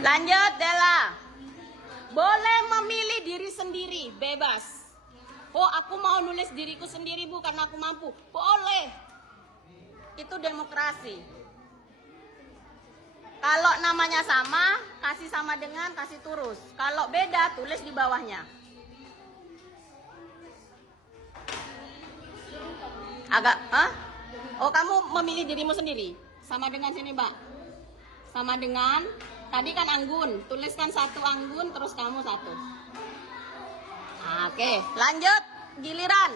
Lanjut, Dela. Boleh memilih diri sendiri, bebas. Oh, aku mau nulis diriku sendiri, Bu, karena aku mampu. Boleh. Itu demokrasi. Kalau namanya sama, kasih sama dengan, kasih terus. Kalau beda, tulis di bawahnya. Agak, hah? Oh, kamu memilih dirimu sendiri. Sama dengan sini, Mbak. Sama dengan, tadi kan anggun. Tuliskan satu anggun, terus kamu satu. Oke, lanjut. Giliran.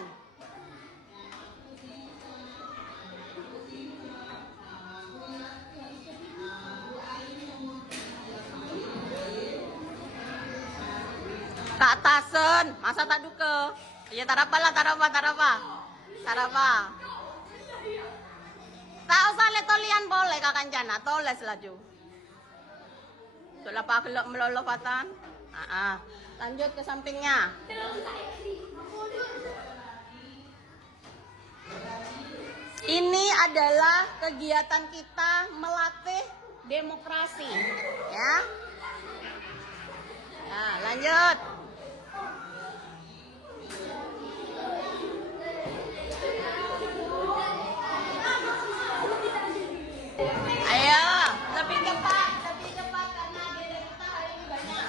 Kak Tasen, masa tak duke? Ya tarapa lah, tarapa. Tak usah letolian boleh Kak Kancana, toles laju. Sudah pak kelok melolopatan. Lanjut ke sampingnya. Ini adalah kegiatan kita melatih demokrasi, ya. Nah, lanjut. Ayo, lebih cepat karena agenda kita hari ini banyak.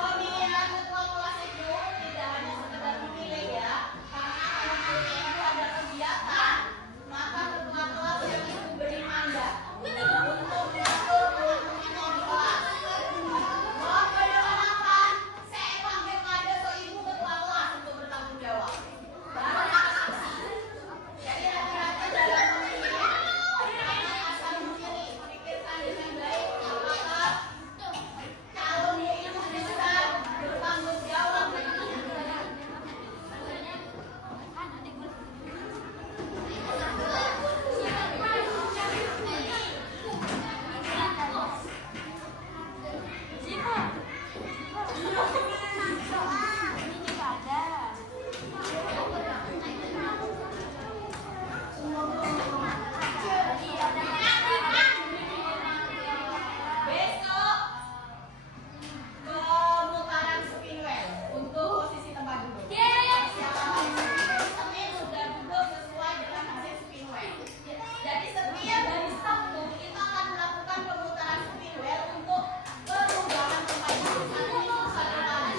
Pemilihan ketua kelas itu tidak hanya sekedar memilih ya, karena memilih itu ada kegiatan, maka ketua kelas yang itu beri mandat untuk mengatur teman-temannya di kelas. Mohon perkenalkan, saya panggil kepada ibu ketua kelas untuk bertanggung jawab. Baru aksi. Jadi hati-hati dalam memilih, karena asal memilih, pikirkan dengan baik apakah calon yang bisa bertanggung jawab dengan besok pemutaran spin wheel untuk posisi tempat duduk. Siapa mau Senin sudah duduk sesuai dengan hasil spin wheel. Jadi setiap hari Sabtu kita akan melakukan pemutaran spin wheel untuk perubahan tempat duduk. Satu minggu satu kali.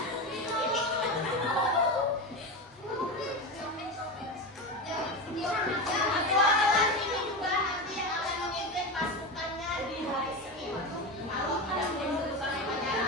Ketua kelas ini juga nanti yang akan memimpin pasukannya di hari Senin. Kalau ada pembentukan upacara.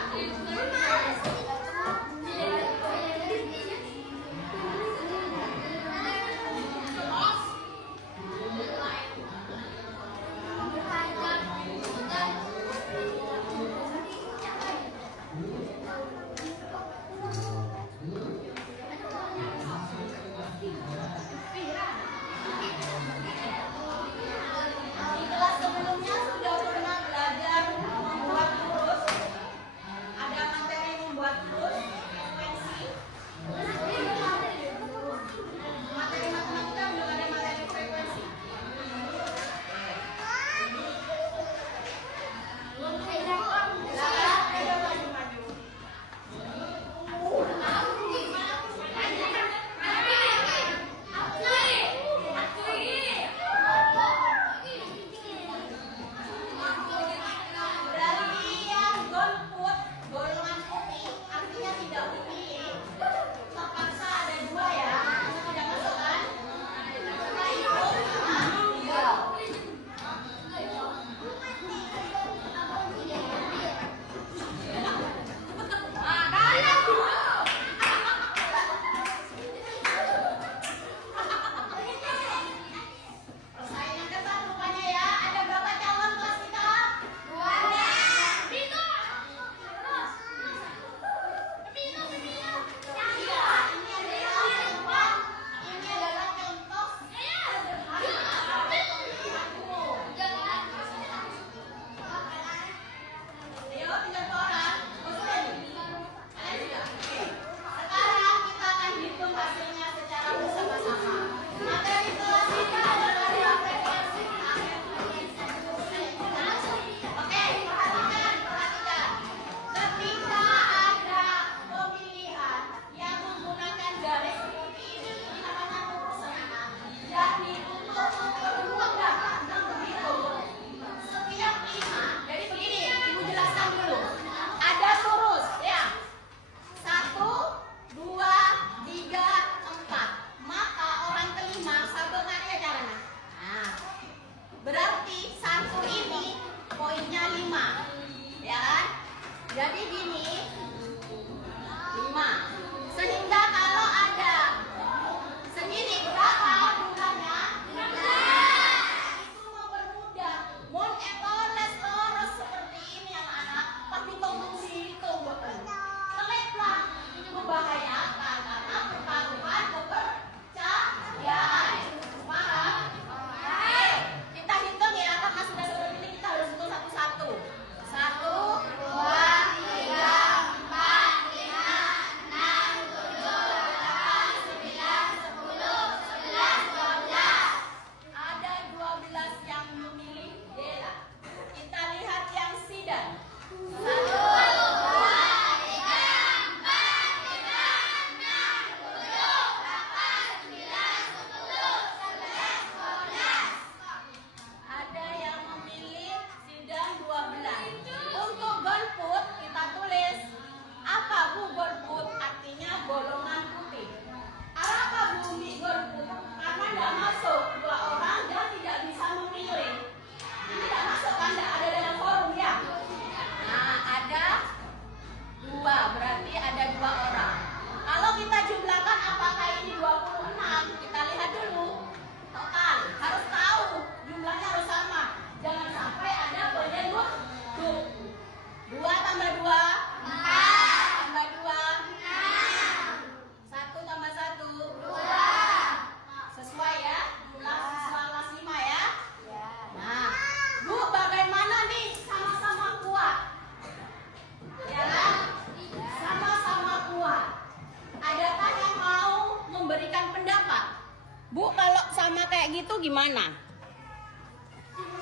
Bu, kalau sama kayak gitu gimana?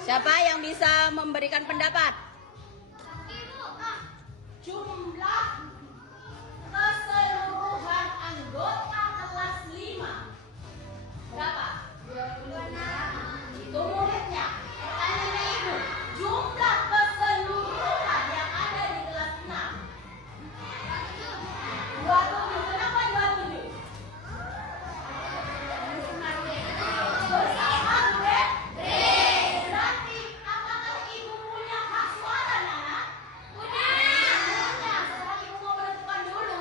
Siapa yang bisa memberikan pendapat? Jumlah keseluruhan anggota kelas 5 berapa? 26. Itu muridnya. Pertanyaannya ibu, jumlah keseluruhan yang ada di kelas 6 27. Kenapa 27? Bersama gue. Berarti apakah ibu punya hak suara, Nana? Punya. Sekarang ibu mau menentukan dulu.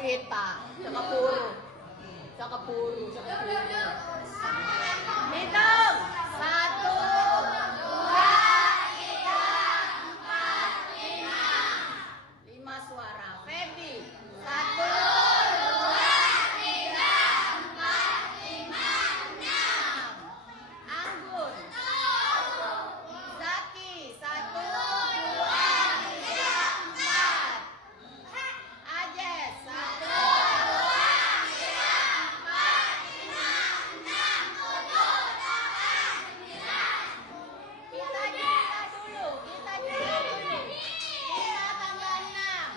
kita. Cakepuru. Cakepuru. Hitung. 1, 2, 3, 4, 5. 5 suara. Feby. 1, 2, 3, 4, 5, 6. Anggun. Zaki. 1, 2, 3, 4. Ajes. 1, 2, 3, 4, 5, 6, 7, 8, 9. Kita jumlah dulu. Kita tambah 6.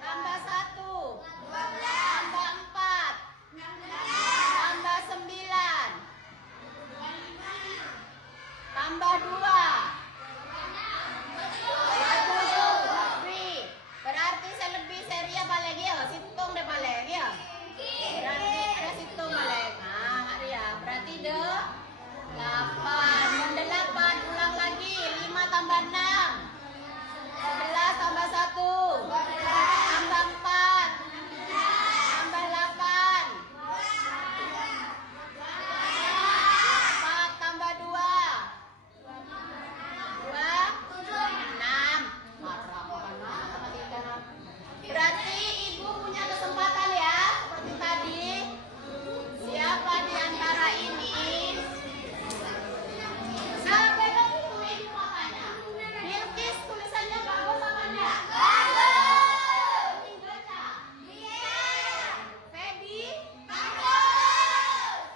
Tambah 1. Tambah 4. Tambah 9. Tambah 2. Berarti selebih seri apa lagi ya? Situng deh paling ya. Berarti ada situng paling. Nah, ya. Berarti 8. Yang 8 ulang lagi. 5 tambah 6. 11 tambah 1. Tambah 4. Tambah 8. 4 tambah 2. 6. Berarti ibu punya kesempatan ya, seperti tadi. Siapa di antara ini? Sampai ke buku ibu makanya. Bilkis tulisannya bagus apa enggak? Bagus. Ini baca. Iya. Feby? Bagus.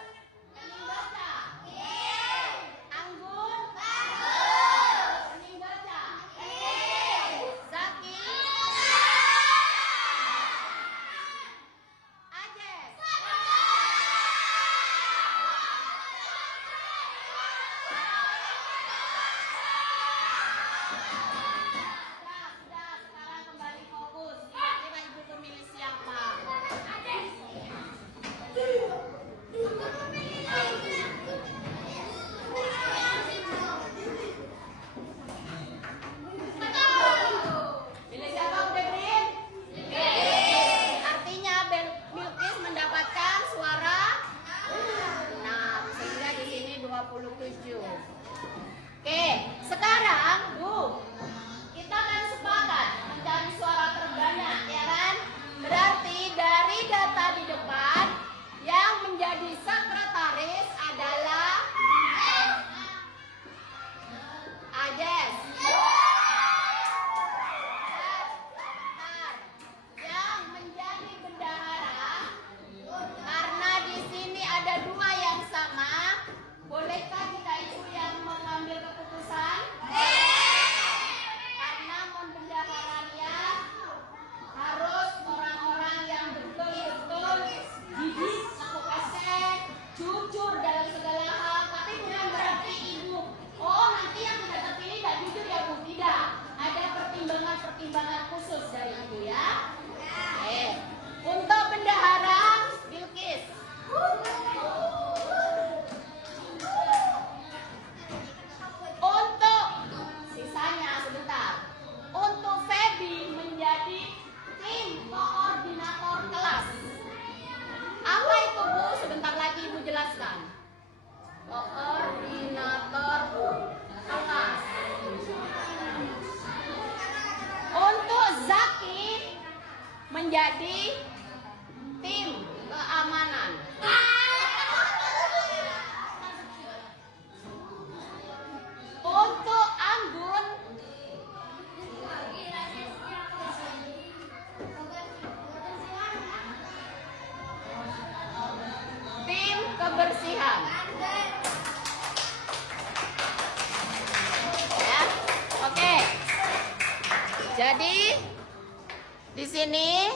Ini baca. Iya. Anggun? Bagus. Ini baca. Iya. Zaki? Ajes? Sudah, sekarang kembali fokus. Kira-kira ibu pemilih siapa? Pilih siapa, udah Brin? Artinya Bilkis mendapatkan suara 6, sehingga di sini 27. Oke, sekarang Bu, kita kan sepakat mencari suara terbanyak, ya kan? Berarti dari data di depan yang menjadi sekretaris adalah Ajes. Bentar. Yang menjadi bendahara, karena di sini ada 2 yang sama, bolehkah kita itu yang mengambil keputusan? Karena membendaharanya harus orang-orang yang betul-betul jijik, takut esek, jujur dalam segala hal. Tapi bukan berarti ibu, oh nanti yang tidak terpilih tidak jujur ya Bu, tidak. Ada pertimbangan-pertimbangan khusus dari ibu ya. Untuk bendahara Bilkis. Untuk sisanya sebentar. Untuk Feby menjadi tim koordinator kelas. Apa itu Bu? Sebentar lagi Ibu jelaskan. Koordinator kelas. Untuk Zaki menjadi tim keamanan. Untuk Anggun tim kebersihan. Ya. Oke. Jadi di sini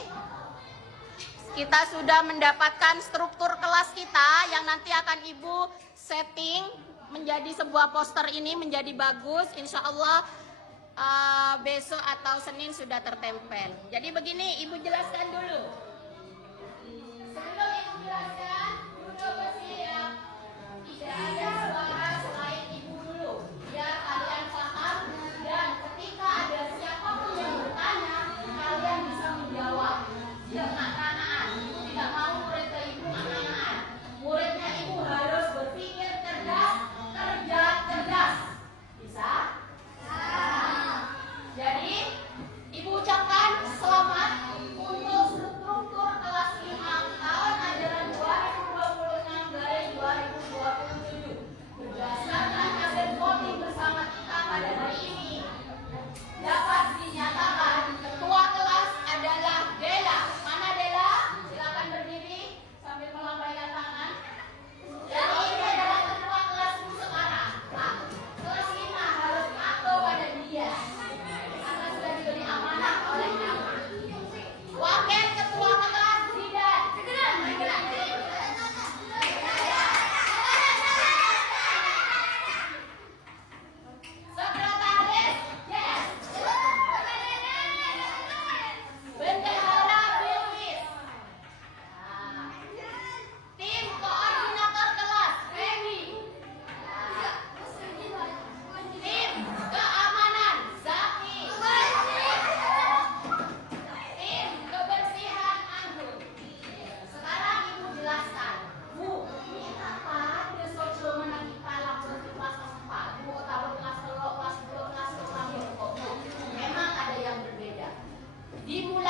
kita sudah mendapatkan struktur kelas kita yang nanti akan Ibu setting menjadi sebuah poster ini menjadi bagus. Insya Allah besok atau Senin sudah tertempel. Jadi begini, Ibu jelaskan dulu. Sebelum Ibu jelaskan, duduk bersiap. Tidak ada suara selain Ibu dulu, biar kalian paham. Dan ketika ada siapapun yang bertanya, kalian bisa menjawab. Jangan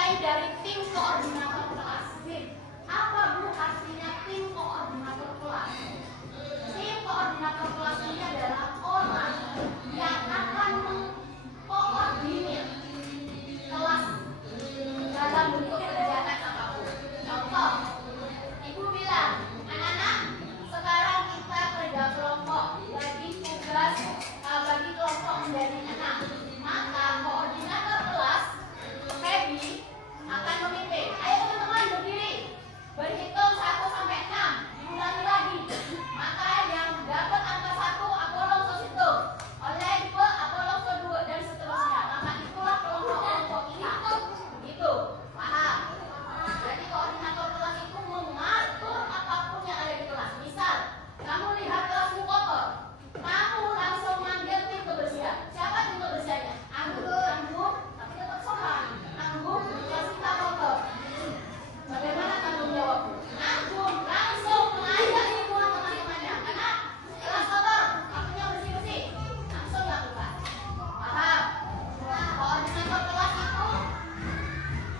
mulai dari tim koordinator kelas. Apa Bu artinya tim koordinator kelas? Tim koordinator kelas ini adalah orang yang akan mengkoordinir kelas dalam bentuk kegiatan apapun. Contoh, Ibu bilang, anak-anak, sekarang kita kerja kelompok, bagi tugas, bagi kelompok menjadi 6. Maka koordinator kelas, Feby, akan memimpin. Ayo teman-teman berdiri, berhitung 1 sampai 6, diulangi lagi. Maka yang dapat angka 1, Apollo Sositu, oleh 2, Apollo kedua, dan seterusnya. Maka itulah kelompok-kelompok kita. Gitu, paham? Jadi koordinator kelas itu mengatur apapun yang ada di kelas. Misal, kamu lihat kelasmu kotor, kamu langsung manggil tim kebersihan. Siapa tim kebersihannya? Anggun, tapi tetap sopan. Anggun, kelas kita kotor. Bagaimana tanggung jawabmu? Anggun langsung mengajak semua teman-temannya. Karena kelas kotor, waktunya bersih-bersih. Langsung lakukan. Paham? Koordinator kelas itu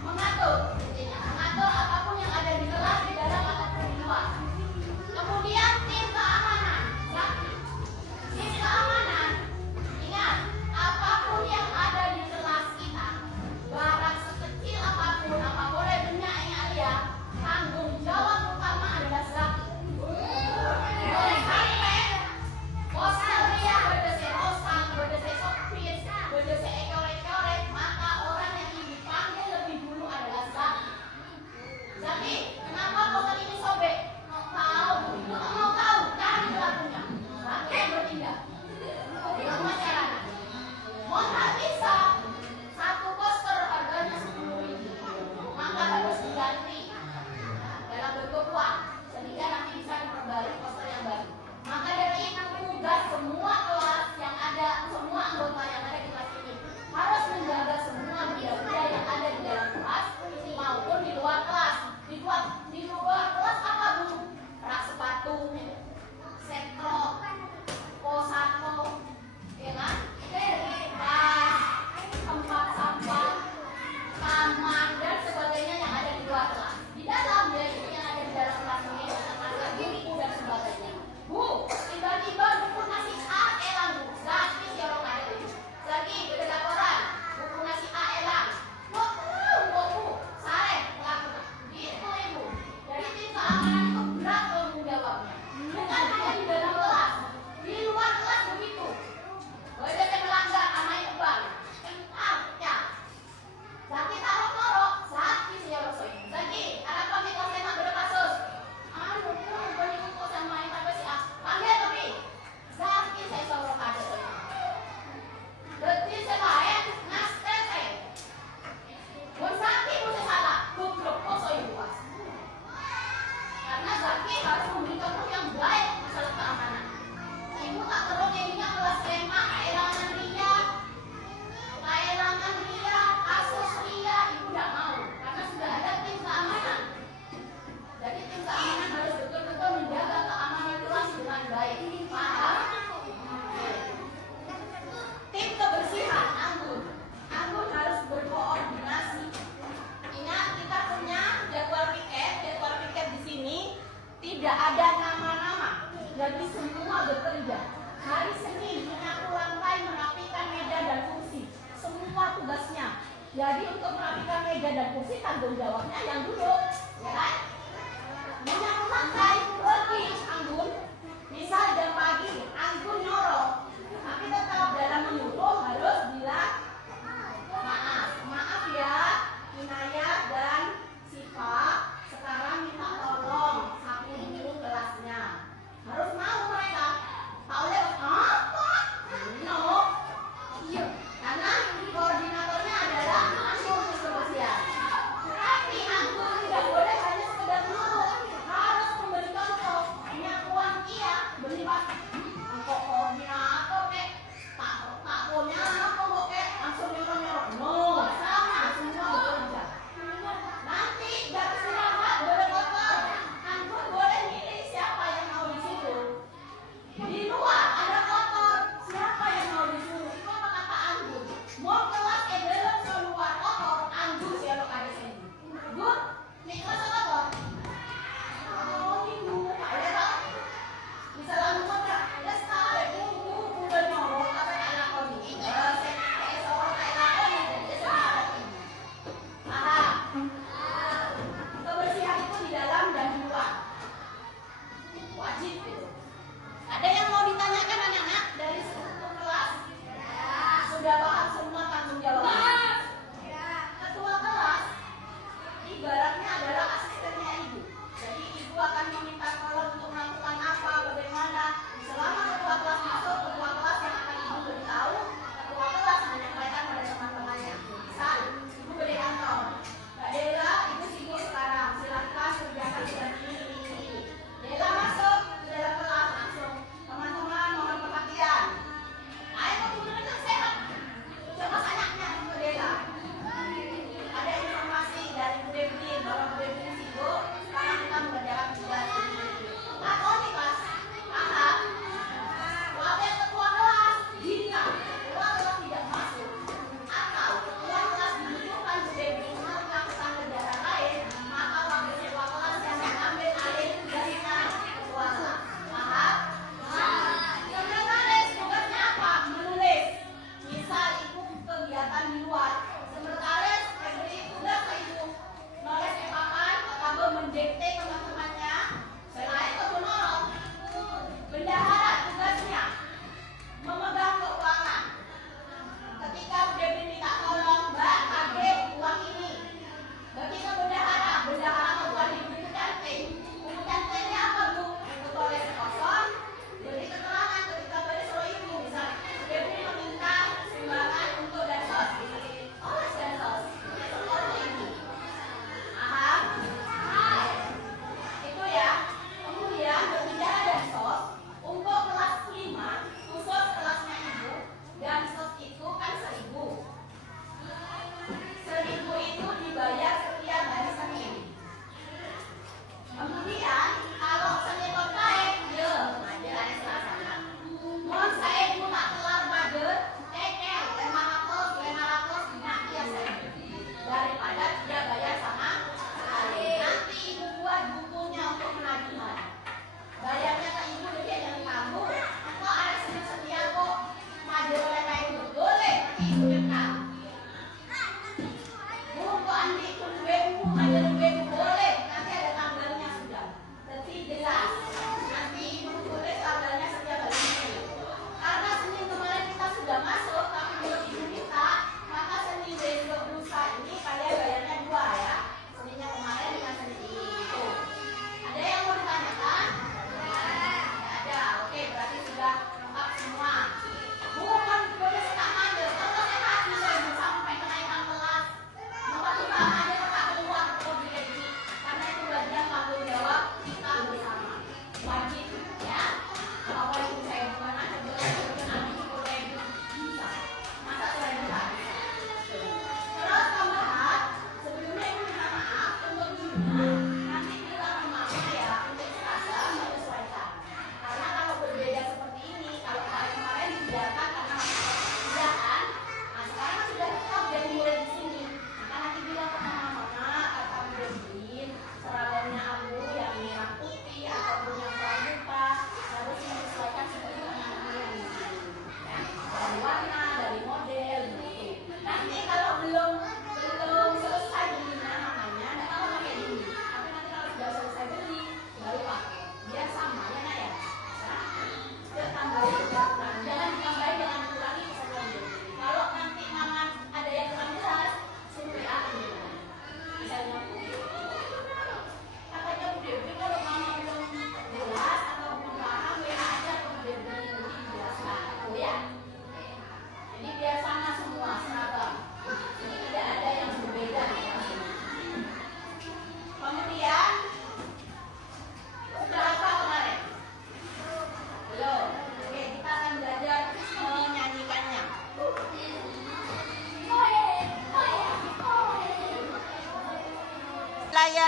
mengatur apapun yang ada di kelas, di dalam ataupun di luar. Kemudian tim keamanan. Tim keamanan, ingat, apapun yang ada di kelas kita, barang sekecil apapun, apa boleh benda yang ada, tanggung jawab utama adalah Zaki. Boleh sampai poster dia berdese osang, berdese sopir, berdese ekor-ekor, maka orang yang dipanggil lebih dulu adalah Zaki. Zaki, kenapa poster ini sobek? Mau tahu, cari pelakunya. Zaki yang bertindak. Bagaimana caranya? Mau nggak bisa, satu poster harganya 10.000, maka harus diganti dalam bentuk uang, sehingga nanti bisa diperbarui poster yang baru. Maka dari itu tugas semua kelas yang ada, semua anggota yang ada di kelas ini harus menjaga semua benda-benda yang ada di dalam kelas maupun di luar kelas. Di luar kelas apa Bu? Rak sepatu, setrok, posako, ya kan? Tas, tempat sampah, kamar dan sebagainya yang ada di luar kelas. Di dalam yaitu yang ada di dalam kelas ini, tempat buku dan sebagainya. Bu, tiba-tiba buku nasi A elang Bu, Zaki siapa kali? Zaki beda laporan, buku nasi A elang. Bu, sare lakukan. Gitu Ibu. Jadi tim keamanan itu berat tanggung jawabnya. Bukan hanya di dalam kelas, di luar kelas begitu. Boleh saya melanggar sama Iqbal, pecah. Zaki taruh torok, Zaki siapa soy. Zaki, ada kami kelas tema berkasus. Anu, berikut kok sama yang apa sih? Panggil tapi Zaki saya sorok ada soy. Berarti saya lain, naste saya. Mun Zaki mesti salah, goblok kok soy luas. Karena Zaki harus memberi contoh yang baik masalah keamanan. Ibu tak perlu jadinya kelas SMA, keelangan ria, kasus ria, ibu tidak mau. Karena sudah ada tim keamanan. Jadi tim keamanan harus betul-betul menjaga keamanan kelas dengan baik. Paham? Tim kebersihan, Anggun harus berkoordinasi. Ingat kita punya jadwal piket di sini tidak ada nama-nama. Jadi semua bekerja. Hari Senin menyapu lantai, merapikan meja dan kursi. Semua tugasnya. Jadi untuk merapikan meja dan kursi tanggung jawabnya yang duduk, ya kan? Menyapu lantai, pergi Anggun. Misal jam pagi, Anggun nyorok. Tapi tetap dalam menyuruh harus bilang maaf ya, Inayah dan Siva. Sekarang minta tolong sapu dulu kelasnya. Harus mau mereka. Tahu lewat apa? No. Iya. Karena koordinatornya adalah Anggun kebersihan. Tapi Anggun tidak boleh hanya sekedar menurut, harus memberi contoh. Penyapuan iya, beli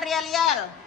Riel-Riel.